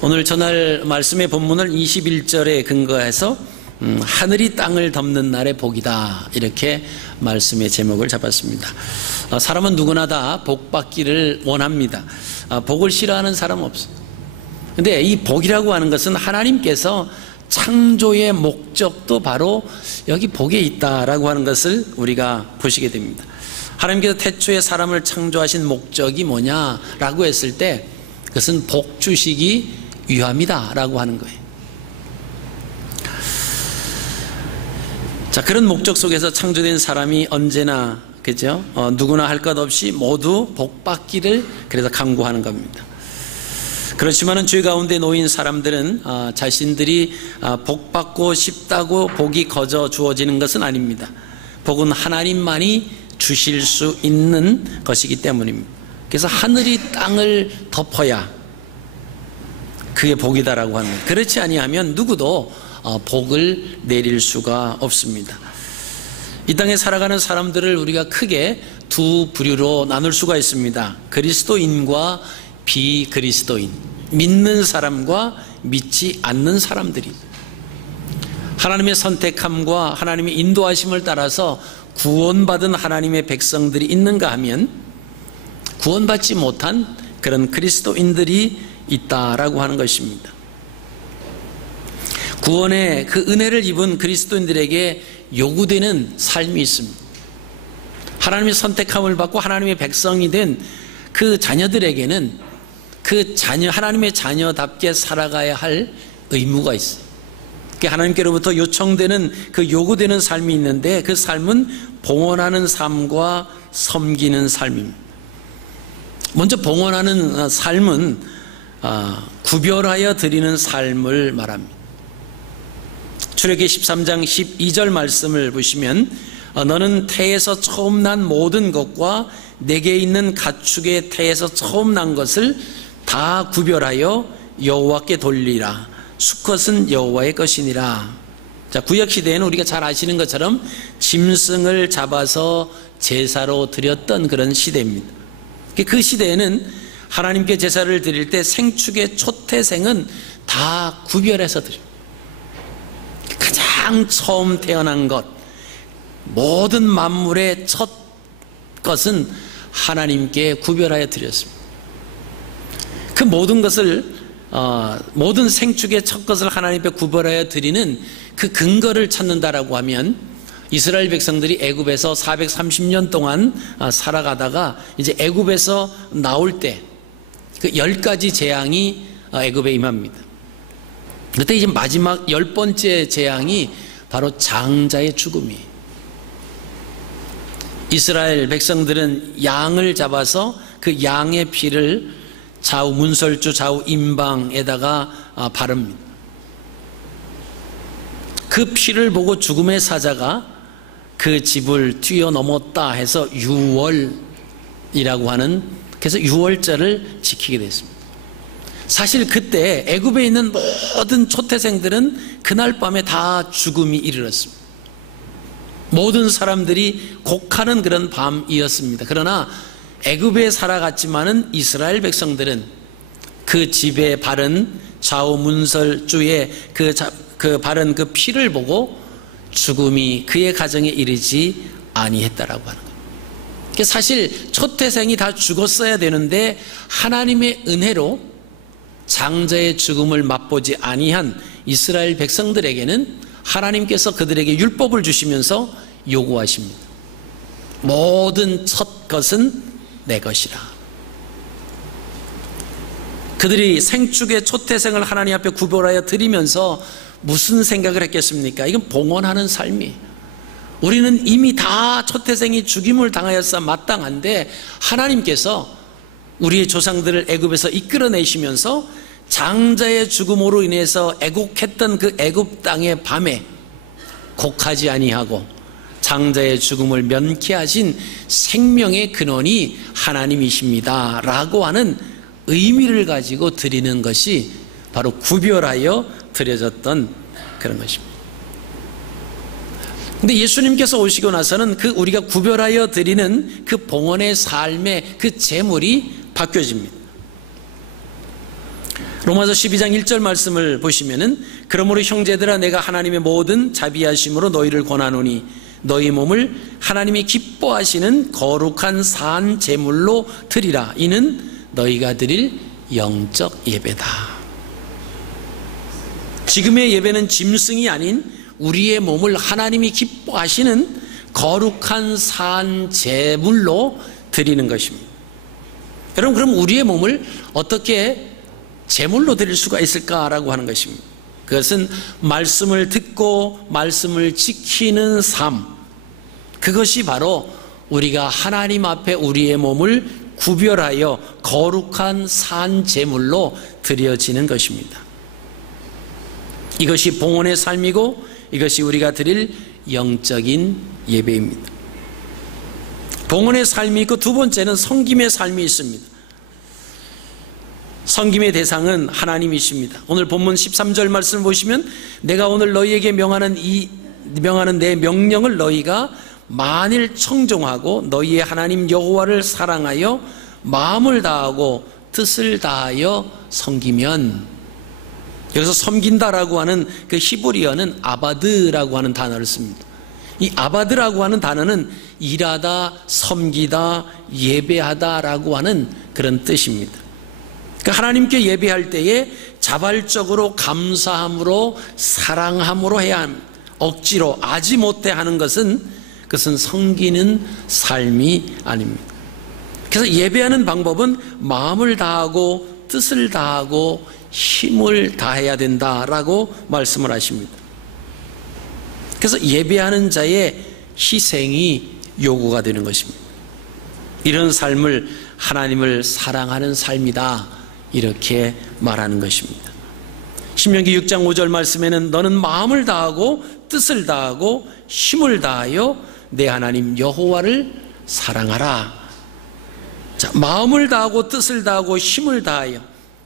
오늘 전할 말씀의 본문을 21절에 근거해서 하늘이 땅을 덮는 날의 복이다, 이렇게 말씀의 제목을 잡았습니다. 사람은 누구나 다 복 받기를 원합니다. 복을 싫어하는 사람은 없어요. 근데 이 복이라고 하는 것은 하나님께서 창조의 목적도 바로 여기 복에 있다라고 하는 것을 우리가 보시게 됩니다. 하나님께서 태초에 사람을 창조하신 목적이 뭐냐라고 했을 때 그것은 복 주시기 위함이다 라고 하는 거예요. 자, 그런 목적 속에서 창조된 사람이 언제나, 그죠? 누구나 할 것 없이 모두 복 받기를 그래서 강구하는 겁니다. 그렇지만은 죄 가운데 놓인 사람들은 자신들이 복 받고 싶다고 복이 거저 주어지는 것은 아닙니다. 복은 하나님만이 주실 수 있는 것이기 때문입니다. 그래서 하늘이 땅을 덮어야 그게 복이다라고 하는 거예요. 그렇지 아니하면 누구도 복을 내릴 수가 없습니다. 이 땅에 살아가는 사람들을 우리가 크게 두 부류로 나눌 수가 있습니다. 그리스도인과 비그리스도인, 믿는 사람과 믿지 않는 사람들이 하나님의 선택함과 하나님의 인도하심을 따라서 구원받은 하나님의 백성들이 있는가 하면 구원받지 못한 그런 그리스도인들이 있다라고 하는 것입니다. 구원의 그 은혜를 입은 그리스도인들에게 요구되는 삶이 있습니다. 하나님의 선택함을 받고 하나님의 백성이 된 그 자녀들에게는 그 자녀, 하나님의 자녀답게 살아가야 할 의무가 있어요. 하나님께로부터 요청되는 그 요구되는 삶이 있는데 그 삶은 봉헌하는 삶과 섬기는 삶입니다. 먼저 봉헌하는 삶은 구별하여 드리는 삶을 말합니다. 출애굽기 13장 12절 말씀을 보시면 너는 태에서 처음 난 모든 것과 내게 있는 가축의 태에서 처음 난 것을 다 구별하여 여호와께 돌리라. 수컷은 여호와의 것이니라. 자, 구약 시대에는 우리가 잘 아시는 것처럼 짐승을 잡아서 제사로 드렸던 그런 시대입니다. 그 시대에는 하나님께 제사를 드릴 때 생축의 초태생은 다 구별해서 드려요. 가장 처음 태어난 것, 모든 만물의 첫 것은 하나님께 구별하여 드렸습니다. 그 모든 것을 모든 생축의 첫 것을 하나님께 구별하여 드리는 그 근거를 찾는다라고 하면 이스라엘 백성들이 애굽에서 430년 동안 살아가다가 이제 애굽에서 나올 때 그 10가지 재앙이 애굽에 임합니다. 그때 이제 마지막 10번째 재앙이 바로 장자의 죽음이에요. 이스라엘 백성들은 양을 잡아서 그 양의 피를 좌우 문설주 좌우 임방에다가 바릅니다. 그 피를 보고 죽음의 사자가 그 집을 뛰어넘었다 해서 유월이라고 하는, 그래서 유월절을 지키게 됐습니다. 사실 그때 애굽에 있는 모든 초태생들은 그날 밤에 다 죽음이 이르렀습니다. 모든 사람들이 곡하는 그런 밤이었습니다. 그러나 애굽에 살아갔지만은 이스라엘 백성들은 그 집에 바른 좌우 문설주에 그 바른 그 피를 보고 죽음이 그의 가정에 이르지 아니했다라고 하는 거예요. 사실 초태생이 다 죽었어야 되는데 하나님의 은혜로 장자의 죽음을 맛보지 아니한 이스라엘 백성들에게는 하나님께서 그들에게 율법을 주시면서 요구하십니다. 모든 첫 것은 내 것이라. 그들이 생축의 초태생을 하나님 앞에 구별하여 드리면서 무슨 생각을 했겠습니까? 이건 봉헌하는 삶이에요. 우리는 이미 다 초태생이 죽임을 당하였사 마땅한데 하나님께서 우리의 조상들을 애굽에서 이끌어내시면서 장자의 죽음으로 인해서 애곡했던 그 애굽 땅의 밤에 곡하지 아니하고 장자의 죽음을 면케하신 생명의 근원이 하나님이십니다 라고 하는 의미를 가지고 드리는 것이 바로 구별하여 드려졌던 그런 것입니다. 근데 예수님께서 오시고 나서는 그 우리가 구별하여 드리는 그 봉헌의 삶의 그 제물이 바뀌어집니다. 로마서 12장 1절 말씀을 보시면은 그러므로 형제들아 내가 하나님의 모든 자비하심으로 너희를 권하노니 너희 몸을 하나님이 기뻐하시는 거룩한 산 제물로 드리라. 이는 너희가 드릴 영적 예배다. 지금의 예배는 짐승이 아닌 우리의 몸을 하나님이 기뻐하시는 거룩한 산 제물로 드리는 것입니다. 여러분, 그럼 우리의 몸을 어떻게 제물로 드릴 수가 있을까라고 하는 것입니다. 그것은 말씀을 듣고 말씀을 지키는 삶, 그것이 바로 우리가 하나님 앞에 우리의 몸을 구별하여 거룩한 산 제물로 드려지는 것입니다. 이것이 봉헌의 삶이고 이것이 우리가 드릴 영적인 예배입니다. 봉헌의 삶이 있고 두 번째는 섬김의 삶이 있습니다. 섬김의 대상은 하나님이십니다. 오늘 본문 13절 말씀 보시면 내가 오늘 너희에게 명하는 내 명령을 너희가 만일 청종하고 너희의 하나님 여호와를 사랑하여 마음을 다하고 뜻을 다하여 섬기면, 여기서 섬긴다라고 하는 그 히브리어는 아바드라고 하는 단어를 씁니다. 이 아바드라고 하는 단어는 일하다, 섬기다, 예배하다라고 하는 그런 뜻입니다. 그러니까 하나님께 예배할 때에 자발적으로 감사함으로 사랑함으로 해야 합니다. 억지로 아지 못해 하는 것은 그것은 섬기는 삶이 아닙니다. 그래서 예배하는 방법은 마음을 다하고 뜻을 다하고 힘을 다해야 된다라고 말씀을 하십니다. 그래서 예배하는 자의 희생이 요구가 되는 것입니다. 이런 삶을 하나님을 사랑하는 삶이다, 이렇게 말하는 것입니다. 신명기 6장 5절 말씀에는 너는 마음을 다하고 뜻을 다하고 힘을 다하여 내 하나님 여호와를 사랑하라. 자, 마음을 다하고 뜻을 다하고 힘을 다하여,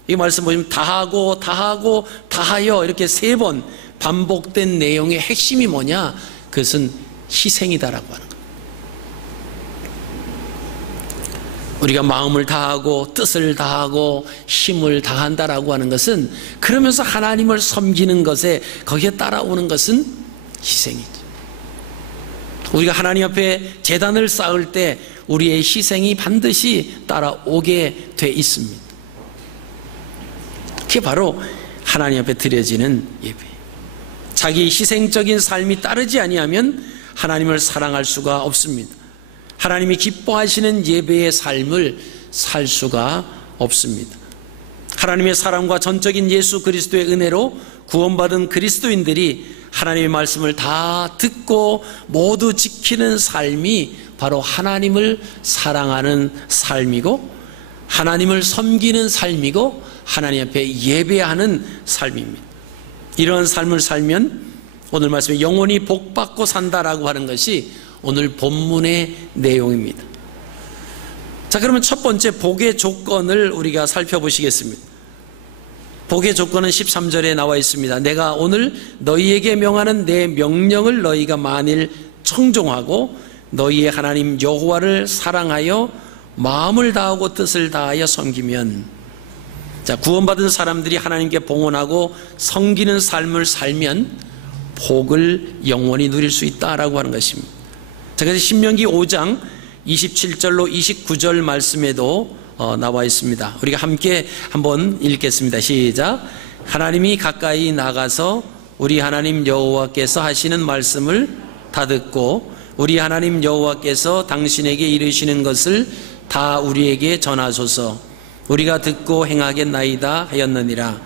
이 말씀 보시면 다하고 다하고 다하여 이렇게 세 번 반복된 내용의 핵심이 뭐냐? 그것은 희생이다라고 하는 거예요. 우리가 마음을 다하고 뜻을 다하고 힘을 다한다라고 하는 것은, 그러면서 하나님을 섬기는 것에 거기에 따라오는 것은 희생이죠. 우리가 하나님 앞에 제단을 쌓을 때 우리의 희생이 반드시 따라오게 돼 있습니다. 그게 바로 하나님 앞에 드려지는 예배. 자기 희생적인 삶이 따르지 아니하면 하나님을 사랑할 수가 없습니다. 하나님이 기뻐하시는 예배의 삶을 살 수가 없습니다. 하나님의 사랑과 전적인 예수 그리스도의 은혜로 구원받은 그리스도인들이 하나님의 말씀을 다 듣고 모두 지키는 삶이 바로 하나님을 사랑하는 삶이고 하나님을 섬기는 삶이고 하나님 앞에 예배하는 삶입니다. 이런 삶을 살면 오늘 말씀에 영원히 복받고 산다라고 하는 것이 오늘 본문의 내용입니다. 자, 그러면 첫 번째 복의 조건을 우리가 살펴보시겠습니다. 복의 조건은 13절에 나와 있습니다. 내가 오늘 너희에게 명하는 내 명령을 너희가 만일 청종하고 너희의 하나님 여호와를 사랑하여 마음을 다하고 뜻을 다하여 섬기면, 자, 구원받은 사람들이 하나님께 봉헌하고 섬기는 삶을 살면 복을 영원히 누릴 수 있다라고 하는 것입니다. 자, 그래서 신명기 5장 27절로 29절 말씀에도 나와 있습니다. 우리가 함께 한번 읽겠습니다. 시작. 하나님이 가까이 나가서 우리 하나님 여호와께서 하시는 말씀을 다 듣고 우리 하나님 여호와께서 당신에게 이르시는 것을 다 우리에게 전하소서. 우리가 듣고 행하겠나이다 하였느니라.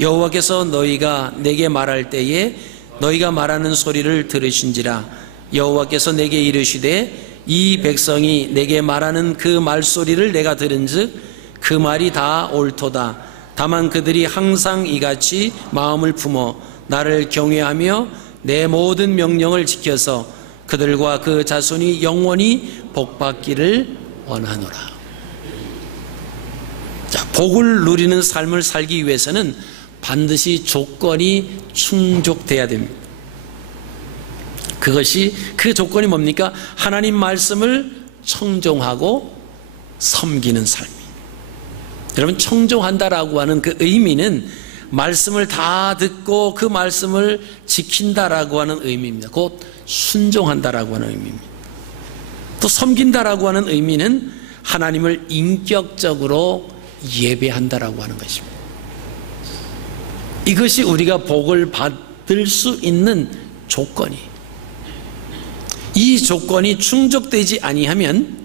여호와께서 너희가 내게 말할 때에 너희가 말하는 소리를 들으신지라. 여호와께서 내게 이르시되 이 백성이 내게 말하는 그 말소리를 내가 들은즉 그 말이 다 옳도다. 다만 그들이 항상 이같이 마음을 품어 나를 경외하며 내 모든 명령을 지켜서 그들과 그 자손이 영원히 복받기를 원하노라. 자, 복을 누리는 삶을 살기 위해서는 반드시 조건이 충족돼야 됩니다. 그 조건이 뭡니까? 하나님 말씀을 청종하고 섬기는 삶이. 여러분, 청종한다라고 하는 그 의미는 말씀을 다 듣고 그 말씀을 지킨다라고 하는 의미입니다. 곧 순종한다라고 하는 의미입니다. 또 섬긴다라고 하는 의미는 하나님을 인격적으로 예배한다라고 하는 것입니다. 이것이 우리가 복을 받을 수 있는 조건이, 이 조건이 충족되지 아니하면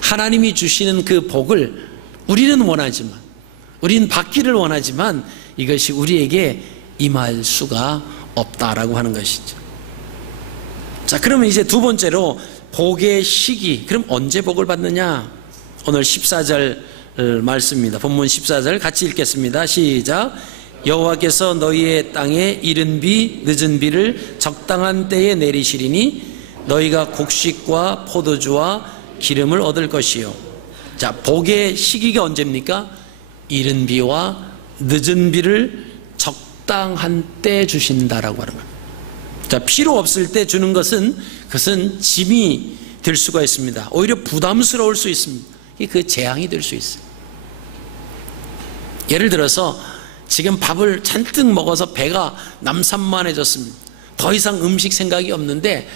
하나님이 주시는 그 복을 우리는 원하지만, 우리는 받기를 원하지만 이것이 우리에게 임할 수가 없다라고 하는 것이죠. 자, 그러면 이제 두 번째로 복의 시기. 그럼 언제 복을 받느냐? 오늘 14절 말씀입니다. 본문 14절 같이 읽겠습니다. 시작. 여호와께서 너희의 땅에 이른 비 늦은 비를 적당한 때에 내리시리니 너희가 곡식과 포도주와 기름을 얻을 것이요. 자, 복의 시기가 언제입니까? 이른 비와 늦은 비를 적당한 때 주신다라고 하는 겁니다. 자, 필요 없을 때 주는 것은, 그것은 짐이 될 수가 있습니다. 오히려 부담스러울 수 있습니다. 그 재앙이 될 수 있어요. 예를 들어서 지금 밥을 잔뜩 먹어서 배가 남산만해졌습니다. 더 이상 음식 생각이 없는데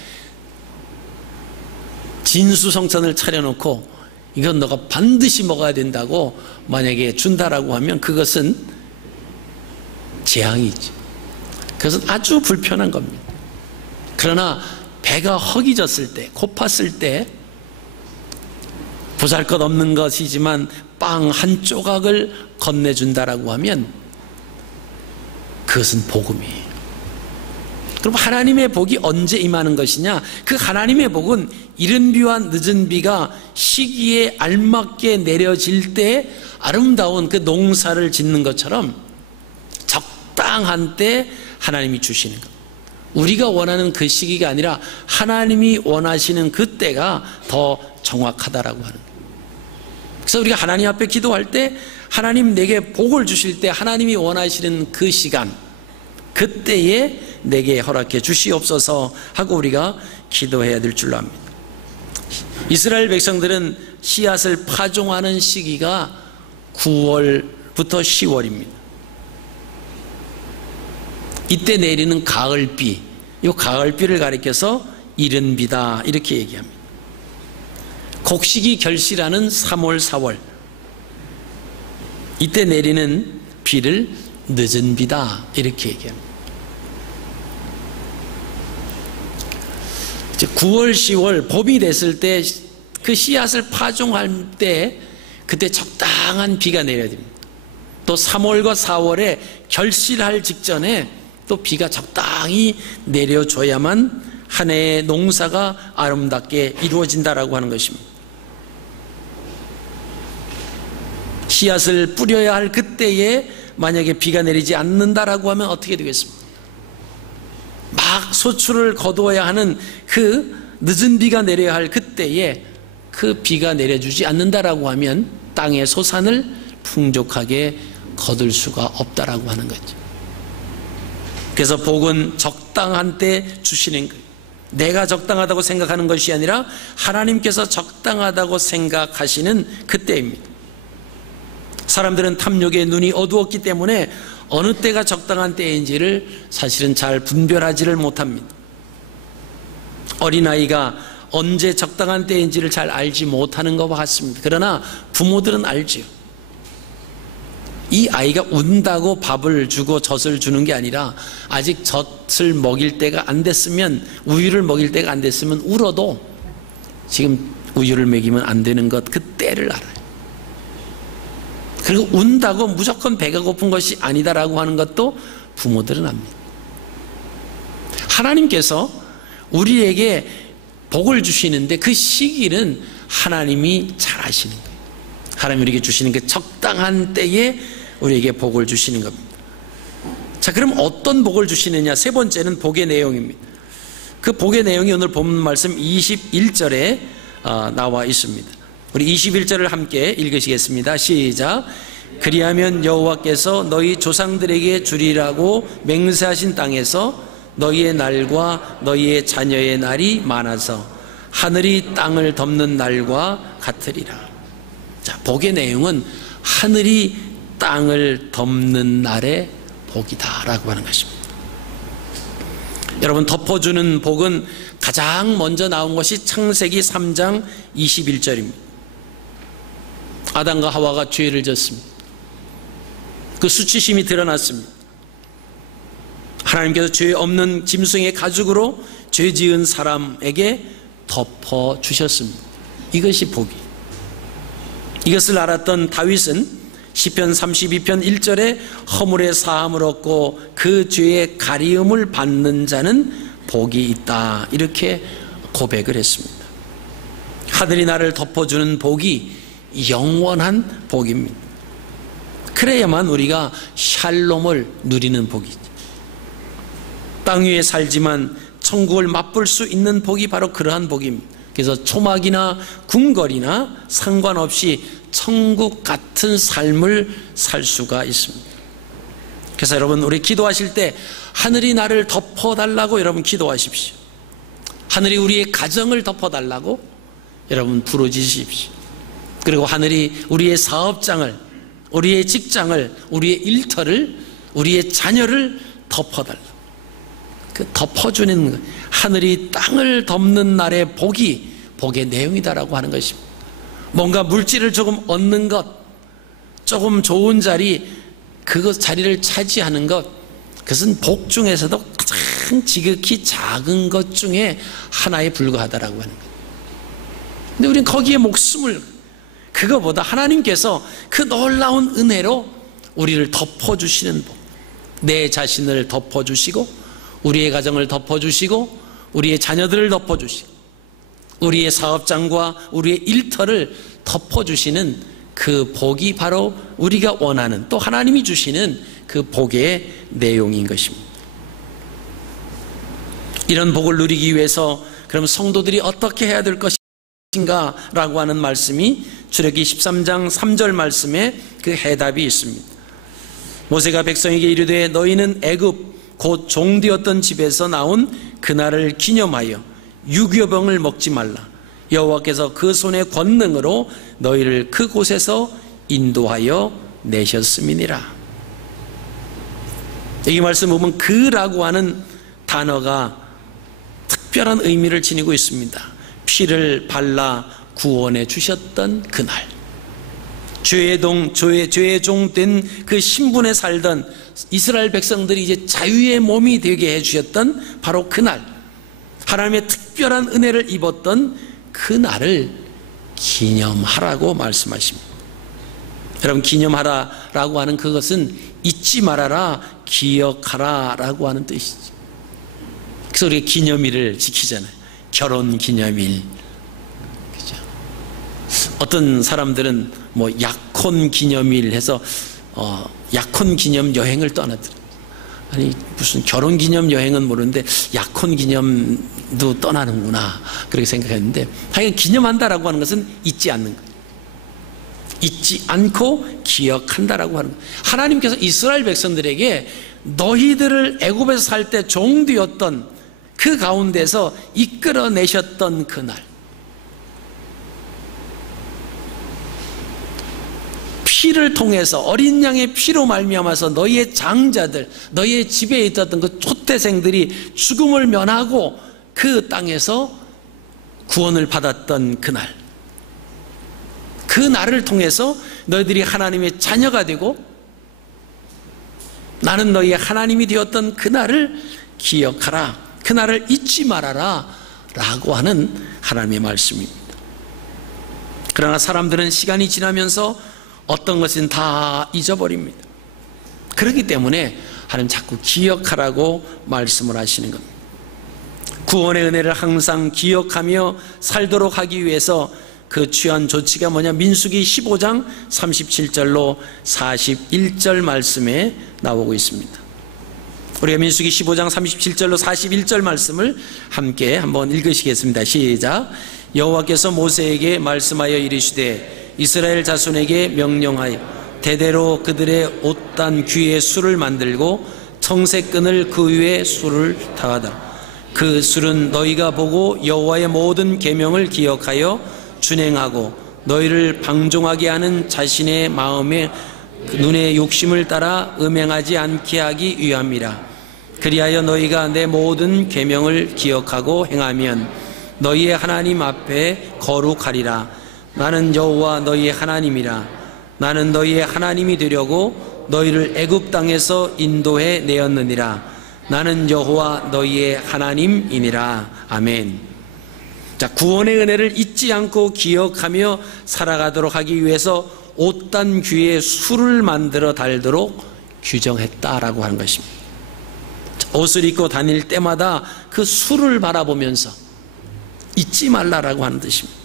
진수성찬을 차려놓고 이건 너가 반드시 먹어야 된다고 만약에 준다라고 하면 그것은 재앙이죠. 그것은 아주 불편한 겁니다. 그러나 배가 허기졌을 때, 고팠을 때, 보잘것없는 것이지만 빵 한 조각을 건네준다라고 하면 그것은 복음이에요. 그럼 하나님의 복이 언제 임하는 것이냐? 그 하나님의 복은 이른 비와 늦은 비가 시기에 알맞게 내려질 때 아름다운 그 농사를 짓는 것처럼 적당한 때 하나님이 주시는 것. 우리가 원하는 그 시기가 아니라 하나님이 원하시는 그 때가 더 정확하다라고 하는 거예요. 그래서 우리가 하나님 앞에 기도할 때 하나님 내게 복을 주실 때 하나님이 원하시는 그 시간, 그때에 내게 허락해 주시옵소서 하고 우리가 기도해야 될 줄로 압니다. 이스라엘 백성들은 씨앗을 파종하는 시기가 9월부터 10월입니다. 이때 내리는 가을비, 이 가을비를 가리켜서 이른 비다 이렇게 얘기합니다. 곡식이 결실하는 3월, 4월, 이때 내리는 비를 늦은 비다 이렇게 얘기합니다. 이제 9월, 10월 봄이 됐을 때 그 씨앗을 파종할 때 그때 적당한 비가 내려야 됩니다. 또 3월과 4월에 결실할 직전에 또 비가 적당히 내려줘야만 한 해의 농사가 아름답게 이루어진다라고 하는 것입니다. 씨앗을 뿌려야 할 그때에 만약에 비가 내리지 않는다라고 하면 어떻게 되겠습니까? 막 소출을 거두어야 하는 그 늦은 비가 내려야 할 그때에 그 비가 내려주지 않는다라고 하면 땅의 소산을 풍족하게 거둘 수가 없다라고 하는 거죠. 그래서 복은 적당한 때 주시는 거예요. 내가 적당하다고 생각하는 것이 아니라 하나님께서 적당하다고 생각하시는 그때입니다. 사람들은 탐욕에 눈이 어두웠기 때문에 어느 때가 적당한 때인지를 사실은 잘 분별하지를 못합니다. 어린아이가 언제 적당한 때인지를 잘 알지 못하는 것과 같습니다. 그러나 부모들은 알지요. 이 아이가 운다고 밥을 주고 젖을 주는 게 아니라 아직 젖을 먹일 때가 안 됐으면, 우유를 먹일 때가 안 됐으면 울어도 지금 우유를 먹이면 안 되는 것, 그 때를 알아요. 그리고 운다고 무조건 배가 고픈 것이 아니다라고 하는 것도 부모들은 압니다. 하나님께서 우리에게 복을 주시는데 그 시기는 하나님이 잘 아시는 거예요. 하나님이 우리에게 주시는 그 적당한 때에 우리에게 복을 주시는 겁니다. 자, 그럼 어떤 복을 주시느냐? 세 번째는 복의 내용입니다. 그 복의 내용이 오늘 본문 말씀 21절에 나와 있습니다. 우리 21절을 함께 읽으시겠습니다. 시작. 그리하면 여호와께서 너희 조상들에게 주리라고 맹세하신 땅에서 너희의 날과 너희의 자녀의 날이 많아서 하늘이 땅을 덮는 날과 같으리라. 자, 복의 내용은 하늘이 땅을 덮는 날의 복이다라고 하는 것입니다. 여러분, 덮어주는 복은 가장 먼저 나온 것이 창세기 3장 21절입니다. 아담과 하와가 죄를 졌습니다. 그 수치심이 드러났습니다. 하나님께서 죄 없는 짐승의 가죽으로 죄 지은 사람에게 덮어주셨습니다. 이것이 복이. 이것을 알았던 다윗은 시편 32편 1절에 허물의 사함을 얻고 그 죄의 가리움을 받는 자는 복이 있다, 이렇게 고백을 했습니다. 하늘이 나를 덮어주는 복이 영원한 복입니다. 그래야만 우리가 샬롬을 누리는 복이지. 땅 위에 살지만 천국을 맛볼 수 있는 복이 바로 그러한 복입니다. 그래서 초막이나 궁궐이나 상관없이 천국 같은 삶을 살 수가 있습니다. 그래서 여러분, 우리 기도하실 때 하늘이 나를 덮어달라고 여러분 기도하십시오. 하늘이 우리의 가정을 덮어달라고 여러분 부르짖으십시오. 그리고 하늘이 우리의 사업장을, 우리의 직장을, 우리의 일터를, 우리의 자녀를 덮어달라고. 그 덮어주는 것, 하늘이 땅을 덮는 날의 복이 복의 내용이다라고 하는 것입니다. 뭔가 물질을 조금 얻는 것, 조금 좋은 자리, 그것 자리를 차지하는 것, 그것은 복 중에서도 가장 지극히 작은 것 중에 하나에 불과하다라고 하는 거예요. 근데 우리는 거기에 목숨을, 그거보다 하나님께서 그 놀라운 은혜로 우리를 덮어주시는 복, 내 자신을 덮어주시고 우리의 가정을 덮어주시고 우리의 자녀들을 덮어주시고 우리의 사업장과 우리의 일터를 덮어주시는 그 복이 바로 우리가 원하는, 또 하나님이 주시는 그 복의 내용인 것입니다. 이런 복을 누리기 위해서 그럼 성도들이 어떻게 해야 될 것인가 라고 하는 말씀이 출애굽기 13장 3절 말씀에 그 해답이 있습니다. 모세가 백성에게 이르되 너희는 애굽 곧 종되었던 집에서 나온 그날을 기념하여 유교병을 먹지 말라. 여호와께서 그 손의 권능으로 너희를 그곳에서 인도하여 내셨음이니라. 이 말씀 보면 그라고 하는 단어가 특별한 의미를 지니고 있습니다. 피를 발라 구원해 주셨던 그날, 죄의 종 된 그 신분에 살던 이스라엘 백성들이 이제 자유의 몸이 되게 해주셨던 바로 그날, 하나님의 특별한 은혜를 입었던 그날을 기념하라고 말씀하십니다. 여러분, 기념하라라고 하는 그것은 잊지 말아라, 기억하라 라고 하는 뜻이죠. 그래서 우리가 기념일을 지키잖아요. 결혼 기념일, 그죠? 어떤 사람들은 뭐 약혼 기념일 해서 약혼 기념 여행을 떠나더라고요. 아니, 무슨 결혼 기념 여행은 모르는데 약혼 기념도 떠나는구나, 그렇게 생각했는데, 하여간 기념한다라고 하는 것은 잊지 않는 거예요. 잊지 않고 기억한다라고 하는 거예요. 하나님께서 이스라엘 백성들에게 너희들을 애굽에서 살 때 종되었던 그 가운데서 이끌어내셨던 그날, 피를 통해서, 어린 양의 피로 말미암아서 너희의 장자들, 너희의 집에 있었던 그 초태생들이 죽음을 면하고 그 땅에서 구원을 받았던 그날, 그 날을 통해서 너희들이 하나님의 자녀가 되고 나는 너희의 하나님이 되었던 그날을 기억하라, 그날을 잊지 말아라 라고 하는 하나님의 말씀입니다. 그러나 사람들은 시간이 지나면서 어떤 것은 다 잊어버립니다. 그렇기 때문에 하나님 자꾸 기억하라고 말씀을 하시는 겁니다. 구원의 은혜를 항상 기억하며 살도록 하기 위해서 그 취한 조치가 뭐냐? 민수기 15장 37절로 41절 말씀에 나오고 있습니다. 우리가 민수기 15장 37절로 41절 말씀을 함께 한번 읽으시겠습니다. 시작. 여호와께서 모세에게 말씀하여 이르시되 이스라엘 자손에게 명령하여 대대로 그들의 옷단 귀에 술을 만들고 청색끈을 그 위에 술을 타하다. 그 술은 너희가 보고 여호와의 모든 계명을 기억하여 준행하고 너희를 방종하게 하는 자신의 마음에 눈의 욕심을 따라 음행하지 않게 하기 위함이라. 그리하여 너희가 내 모든 계명을 기억하고 행하면 너희의 하나님 앞에 거룩하리라. 나는 여호와 너희의 하나님이라. 나는 너희의 하나님이 되려고 너희를 애굽 땅에서 인도해 내었느니라. 나는 여호와 너희의 하나님이니라. 아멘. 자, 구원의 은혜를 잊지 않고 기억하며 살아가도록 하기 위해서 옷단 귀에 술을 만들어 달도록 규정했다라고 하는 것입니다. 옷을 입고 다닐 때마다 그 술을 바라보면서 잊지 말라라고 하는 뜻입니다.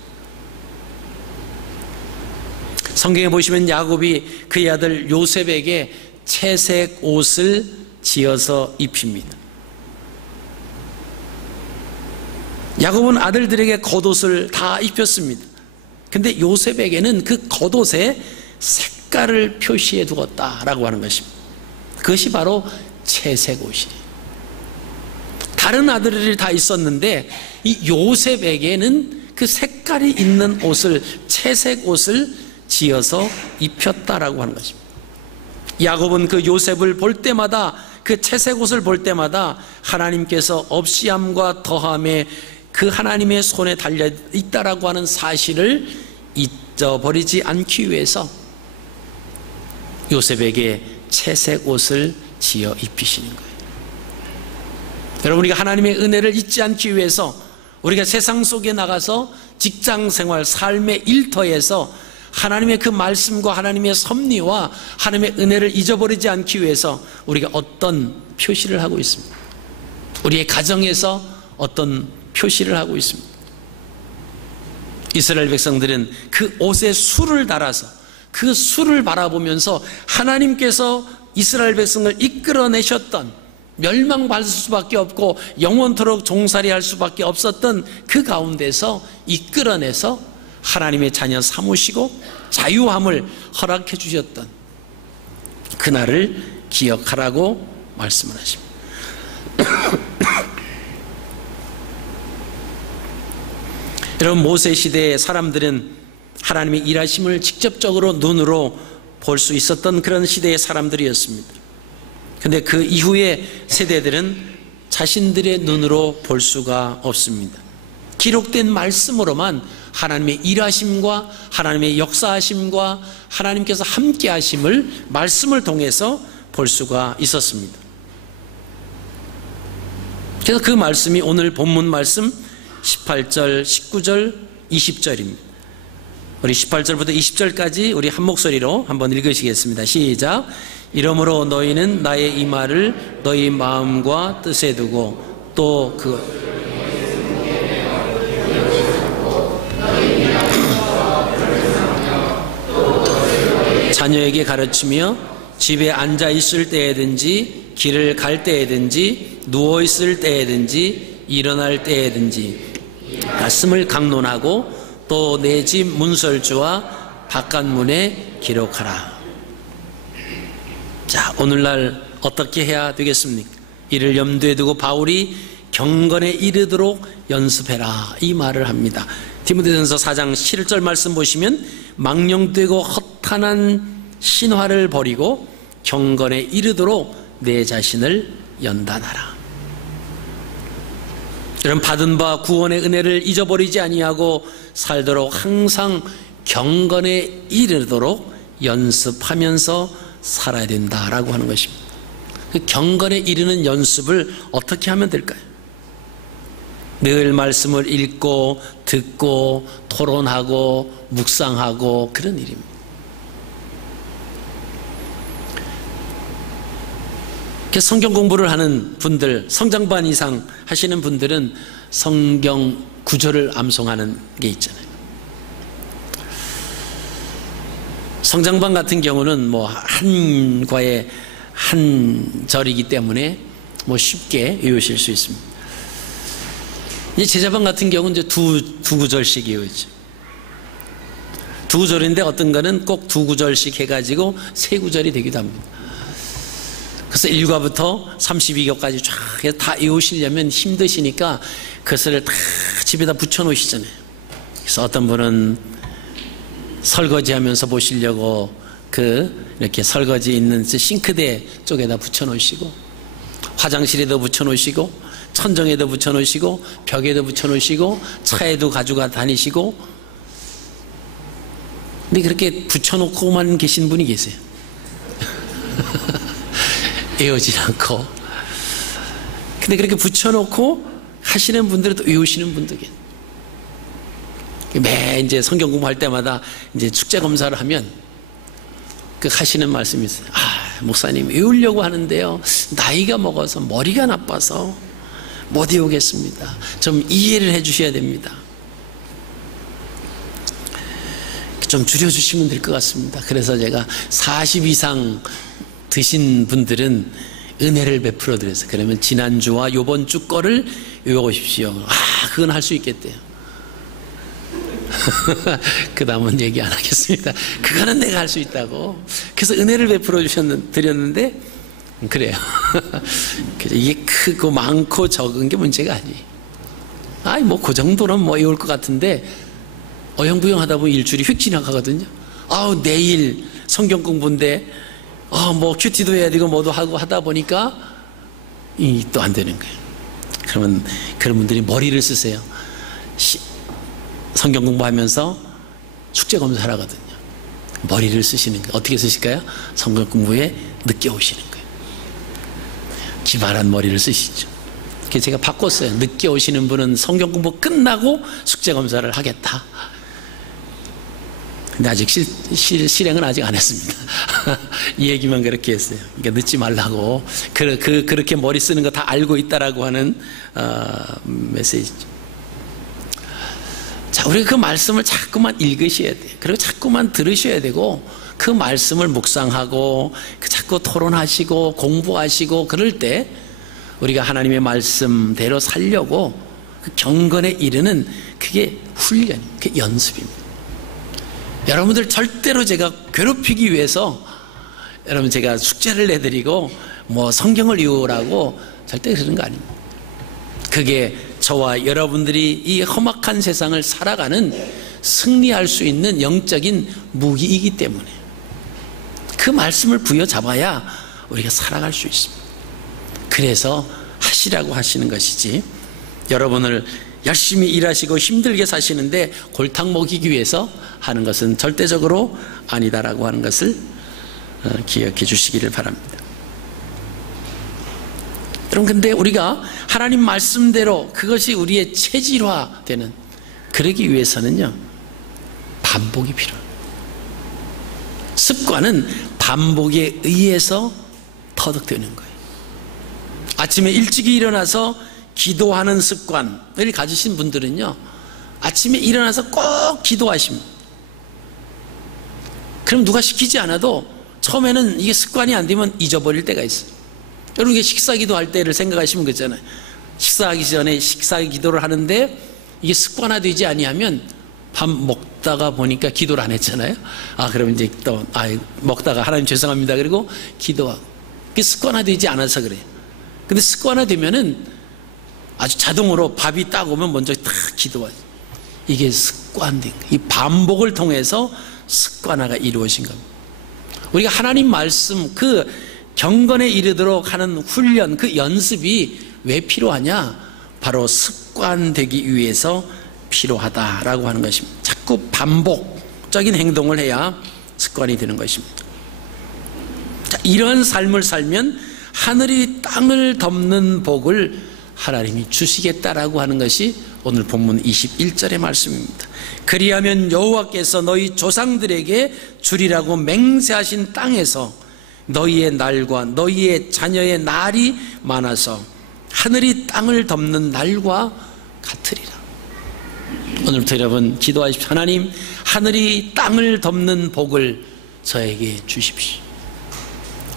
성경에 보시면 야곱이 그의 아들 요셉에게 채색 옷을 지어서 입힙니다. 야곱은 아들들에게 겉옷을 다 입혔습니다. 근데 요셉에게는 그 겉옷에 색깔을 표시해 두었다라고 하는 것입니다. 그것이 바로 채색 옷이에요. 다른 아들들이 다 있었는데 이 요셉에게는 그 색깔이 있는 옷을, 채색 옷을 지어서 입혔다라고 하는 것입니다. 야곱은 그 요셉을 볼 때마다, 그 채색 옷을 볼 때마다 하나님께서 없이함과 더함에 그 하나님의 손에 달려 있다라고 하는 사실을 잊어버리지 않기 위해서 요셉에게 채색 옷을 지어 입히시는 거예요. 여러분, 우리가 하나님의 은혜를 잊지 않기 위해서 우리가 세상 속에 나가서 직장생활, 삶의 일터에서 하나님의 그 말씀과 하나님의 섭리와 하나님의 은혜를 잊어버리지 않기 위해서 우리가 어떤 표시를 하고 있습니다. 우리의 가정에서 어떤 표시를 하고 있습니다. 이스라엘 백성들은 그 옷에 술을 달아서 그 술을 바라보면서 하나님께서 이스라엘 백성을 이끌어내셨던, 멸망받을 수밖에 없고 영원토록 종살이 할 수밖에 없었던 그 가운데서 이끌어내서 하나님의 자녀 삼으시고 자유함을 허락해 주셨던 그날을 기억하라고 말씀을 하십니다. 여러분, 모세 시대의 사람들은 하나님의 일하심을 직접적으로 눈으로 볼 수 있었던 그런 시대의 사람들이었습니다. 근데 그 이후의 세대들은 자신들의 눈으로 볼 수가 없습니다. 기록된 말씀으로만 하나님의 일하심과 하나님의 역사하심과 하나님께서 함께 하심을 말씀을 통해서 볼 수가 있었습니다. 그래서 그 말씀이 오늘 본문 말씀 18절, 19절, 20절입니다. 우리 18절부터 20절까지 우리 한 목소리로 한번 읽으시겠습니다. 시작. 이러므로 너희는 나의 이 말을 너희 마음과 뜻에 두고 또 그 자녀에게 가르치며 집에 앉아 있을 때에든지 길을 갈 때에든지 누워 있을 때에든지 일어날 때에든지 말씀을 강론하고 또 내 집 문설주와 바깥문에 기록하라. 자, 오늘날 어떻게 해야 되겠습니까? 이를 염두에 두고 바울이 경건에 이르도록 연습해라, 이 말을 합니다. 디모데전서 4장 7절 말씀 보시면 망령되고 허탄한 신화를 버리고 경건에 이르도록 내 자신을 연단하라. 여러분, 받은 바 구원의 은혜를 잊어버리지 아니하고 살도록 항상 경건에 이르도록 연습하면서 살아야 된다라고 하는 것입니다. 그 경건에 이르는 연습을 어떻게 하면 될까요? 늘 말씀을 읽고 듣고 토론하고 묵상하고 그런 일입니다. 성경 공부를 하는 분들, 성장반 이상 하시는 분들은 성경 구절을 암송하는 게 있잖아요. 성장반 같은 경우는 뭐 한 과에 한 절이기 때문에 뭐 쉽게 외우실 수 있습니다. 이 제자반 같은 경우는 이제 두 구절씩 외우죠. 두 구절인데 어떤 거는 꼭 두 구절씩 해가지고 세 구절이 되기도 합니다. 그래서 1과부터 32과까지 쫙 다 외우시려면 힘드시니까 그것을 다 집에다 붙여 놓으시잖아요. 그래서 어떤 분은 설거지하면서 보시려고 이렇게 설거지 있는 싱크대 쪽에다 붙여놓으시고, 화장실에도 붙여놓으시고, 천정에도 붙여놓으시고, 벽에도 붙여놓으시고, 차에도 가져가 다니시고. 근데 그렇게 붙여놓고만 계신 분이 계세요. 에어질 않고. 근데 그렇게 붙여놓고 하시는 분들은 또 외우시는 분도 계세요. 매 이제 성경 공부할 때마다 이제 축제 검사를 하면 하시는 말씀이 있어요. 목사님, 외우려고 하는데요, 나이가 먹어서 머리가 나빠서 못 외우겠습니다. 좀 이해를 해 주셔야 됩니다. 좀 줄여주시면 될 것 같습니다. 그래서 제가 40 이상 드신 분들은 은혜를 베풀어 드려서, 그러면 지난주와 요번 주 거를 외워오십시오. 그건 할 수 있겠대요. 그 다음은 얘기 안 하겠습니다. 그거는 내가 할 수 있다고. 그래서 은혜를 베풀어 드렸는데, 그래요. 이게 크고 많고 적은 게 문제가 아니에요. 뭐 그 정도는 뭐 외울 것 같은데, 어영부영 하다 보면 일주일이 휙 지나가거든요. 내일 성경 공부인데, 뭐 큐티도 해야 되고 뭐도 하고 하다 보니까 또 안 되는 거예요. 그러면 그런 분들이 머리를 쓰세요. 성경 공부하면서 숙제 검사를 하거든요. 머리를 쓰시는 거예요. 어떻게 쓰실까요? 성경 공부에 늦게 오시는 거예요. 기발한 머리를 쓰시죠. 그래서 제가 바꿨어요. 늦게 오시는 분은 성경 공부 끝나고 숙제 검사를 하겠다. 근데 아직 실행은 아직 안 했습니다. 이 얘기만 그렇게 했어요. 그러니까 늦지 말라고. 그렇게 머리 쓰는 거 다 알고 있다라고 하는 메시지죠. 자, 우리가 그 말씀을 자꾸만 읽으셔야 돼요. 그리고 자꾸만 들으셔야 되고, 그 말씀을 묵상하고 자꾸 토론하시고 공부하시고 그럴 때 우리가 하나님의 말씀대로 살려고 그 경건에 이르는 그게 훈련입니다. 그게 연습입니다. 여러분들 절대로 제가 괴롭히기 위해서 여러분 제가 숙제를 내드리고 뭐 성경을 외우라고 절대 그런 거 아닙니다. 그게 저와 여러분들이 이 험악한 세상을 살아가는 승리할 수 있는 영적인 무기이기 때문에 그 말씀을 부여잡아야 우리가 살아갈 수 있습니다. 그래서 하시라고 하시는 것이지, 여러분을 열심히 일하시고 힘들게 사시는데 골탕 먹이기 위해서 하는 것은 절대적으로 아니다라고 하는 것을 기억해 주시기를 바랍니다. 여러분, 근데 우리가 하나님 말씀대로 그것이 우리의 체질화되는, 그러기 위해서는요, 반복이 필요합니다. 습관은 반복에 의해서 터득되는 거예요. 아침에 일찍 일어나서 기도하는 습관을 가지신 분들은요, 아침에 일어나서 꼭 기도하십니다. 그럼 누가 시키지 않아도 처음에는 이게 습관이 안 되면 잊어버릴 때가 있어요. 여러분, 이게 식사 기도할 때를 생각하시면 그렇잖아요. 식사하기 전에 식사 기도를 하는데 이게 습관화되지 아니하면 밥 먹다가 보니까 기도를 안 했잖아요. 그럼 이제 또 먹다가 하나님 죄송합니다 그리고 기도하고, 그게 습관화되지 않아서 그래요. 근데 습관화되면은 아주 자동으로 밥이 딱 오면 먼저 딱 기도하죠. 이게 습관된 거예요. 이 반복을 통해서 습관화가 이루어진 겁니다. 우리가 하나님 말씀 그 경건에 이르도록 하는 훈련, 그 연습이 왜 필요하냐? 바로 습관되기 위해서 필요하다라고 하는 것입니다. 자꾸 반복적인 행동을 해야 습관이 되는 것입니다. 자, 이런 삶을 살면 하늘이 땅을 덮는 복을 하나님이 주시겠다라고 하는 것이 오늘 본문 21절의 말씀입니다. 그리하면 여호와께서 너희 조상들에게 주리라고 맹세하신 땅에서 너희의 날과 너희의 자녀의 날이 많아서 하늘이 땅을 덮는 날과 같으리라. 오늘부터 여러분 기도하십시오. 하나님, 하늘이 땅을 덮는 복을 저에게 주십시오.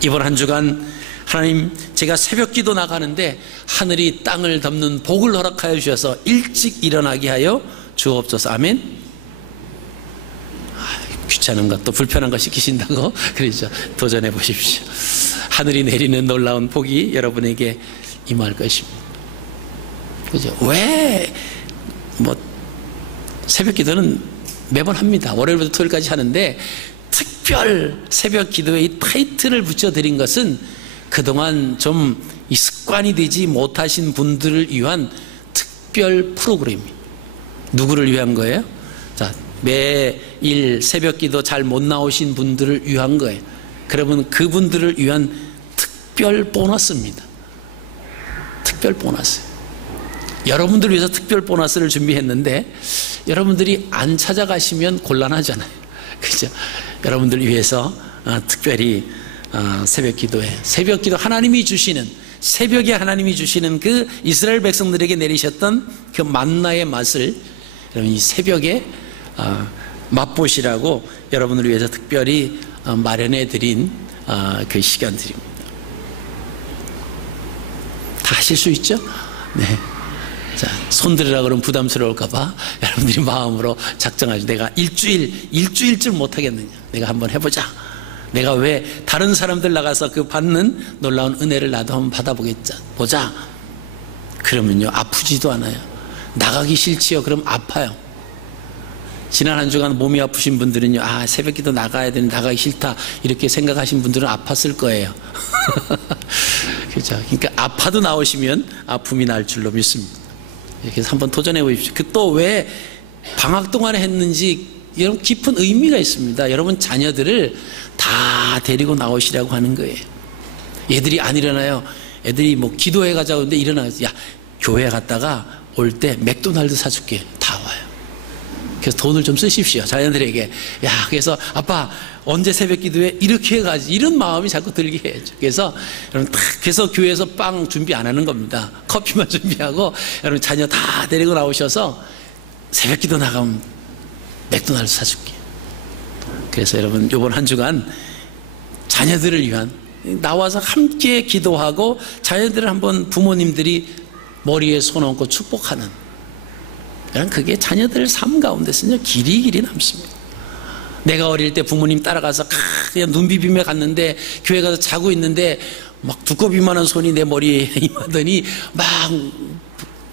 이번 한 주간 하나님, 제가 새벽 기도 나가는데 하늘이 땅을 덮는 복을 허락하여 주셔서 일찍 일어나게 하여 주옵소서. 아멘. 귀찮은 것도 불편한 거 시키신다고 그러죠. 도전해 보십시오. 하늘이 내리는 놀라운 복이 여러분에게 임할 것입니다. 그죠? 왜 새벽 기도는 매번 합니다. 월요일부터 토요일까지 하는데 특별 새벽 기도에 이 타이틀을 붙여드린 것은 그동안 좀 이 습관이 되지 못하신 분들을 위한 특별 프로그램입니다. 누구를 위한 거예요? 자, 매일 새벽 기도 잘 못 나오신 분들을 위한 거예요. 그러면 그분들을 위한 특별 보너스입니다. 특별 보너스. 여러분들을 위해서 특별 보너스를 준비했는데 여러분들이 안 찾아가시면 곤란하잖아요. 그죠? 여러분들을 위해서 특별히 새벽 기도에, 새벽 기도 하나님이 주시는, 새벽에 하나님이 주시는 그 이스라엘 백성들에게 내리셨던 그 만나의 맛을 여러분 이 새벽에 맛보시라고 여러분을 위해서 특별히 마련해 드린 그 시간들입니다. 다 하실 수 있죠? 네. 자, 손 들으라 그러면 부담스러울까봐 여러분들이 마음으로 작정하죠. 내가 일주일쯤 못하겠느냐. 내가 한번 해보자. 내가 왜 다른 사람들 나가서 그 받는 놀라운 은혜를 나도 한번 받아보자. 그러면요, 아프지도 않아요. 나가기 싫지요. 그럼 아파요. 지난 한 주간 몸이 아프신 분들은요, 새벽 기도 나가야 되는데 나가기 싫다. 이렇게 생각하신 분들은 아팠을 거예요. 그렇죠. 그러니까 아파도 나오시면 아픔이 날 줄로 믿습니다. 그래서 한번 도전해 보십시오. 그 또 왜 방학 동안에 했는지 여러분 깊은 의미가 있습니다. 여러분 자녀들을 다 데리고 나오시라고 하는 거예요. 애들이 안 일어나요. 애들이 뭐 기도해 가자고 하는데 일어나요. 야, 교회 갔다가 올 때 맥도날드 사줄게. 다 와요. 그래서 돈을 좀 쓰십시오. 자녀들에게. 야, 그래서 아빠 언제 새벽 기도해? 이렇게 해가지. 이런 마음이 자꾸 들게 해야죠. 그래서 여러분 딱 그래서 교회에서 빵 준비 안 하는 겁니다. 커피만 준비하고 여러분 자녀 다 데리고 나오셔서 새벽 기도 나가면 맥도날드 사줄게. 그래서 여러분 이번 한 주간 자녀들을 위한 나와서 함께 기도하고 자녀들을 한번 부모님들이 머리에 손 얹고 축복하는, 그게 자녀들 삶 가운데서는요 길이 남습니다. 내가 어릴 때 부모님 따라가서 그냥 눈 비비며 갔는데 교회 가서 자고 있는데 막 두꺼비만한 손이 내 머리에 임하더니 막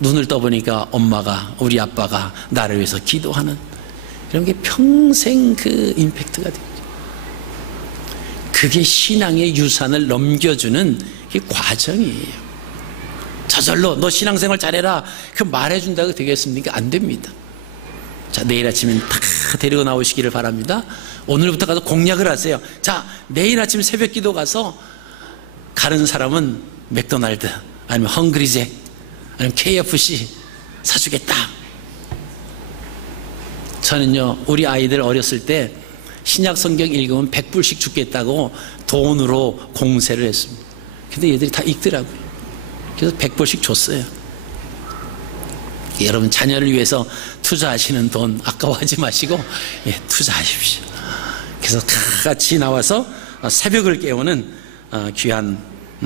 눈을 떠보니까 엄마가, 우리 아빠가 나를 위해서 기도하는, 이런 게 평생 그 임팩트가 됩니다. 그게 신앙의 유산을 넘겨주는 그 과정이에요. 저절로 너 신앙생활 잘해라 그 말해준다고 되겠습니까? 안 됩니다. 자, 내일 아침엔 다 데리고 나오시기를 바랍니다. 오늘부터 가서 공약을 하세요. 자, 내일 아침 새벽 기도 가서 가는 사람은 맥도날드 아니면 헝그리잭 아니면 KFC 사주겠다. 저는요 우리 아이들 어렸을 때 신약 성경 읽으면 100불씩 주겠다고 돈으로 공세를 했습니다. 근데 얘들이 다 읽더라고요. 그래서 100불씩 줬어요. 여러분 자녀를 위해서 투자하시는 돈 아까워하지 마시고 투자하십시오. 그래서 다 같이 나와서 새벽을 깨우는 귀한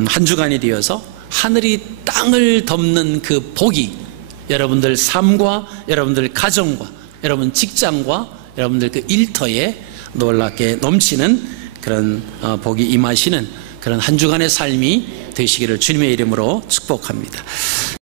한 주간이 되어서 하늘이 땅을 덮는 그 복이 여러분들 삶과 여러분들 가정과 여러분 직장과 여러분들 그 일터에 놀랍게 넘치는 그런 복이 임하시는 그런 한 주간의 삶이 되시기를 주님의 이름으로 축복합니다.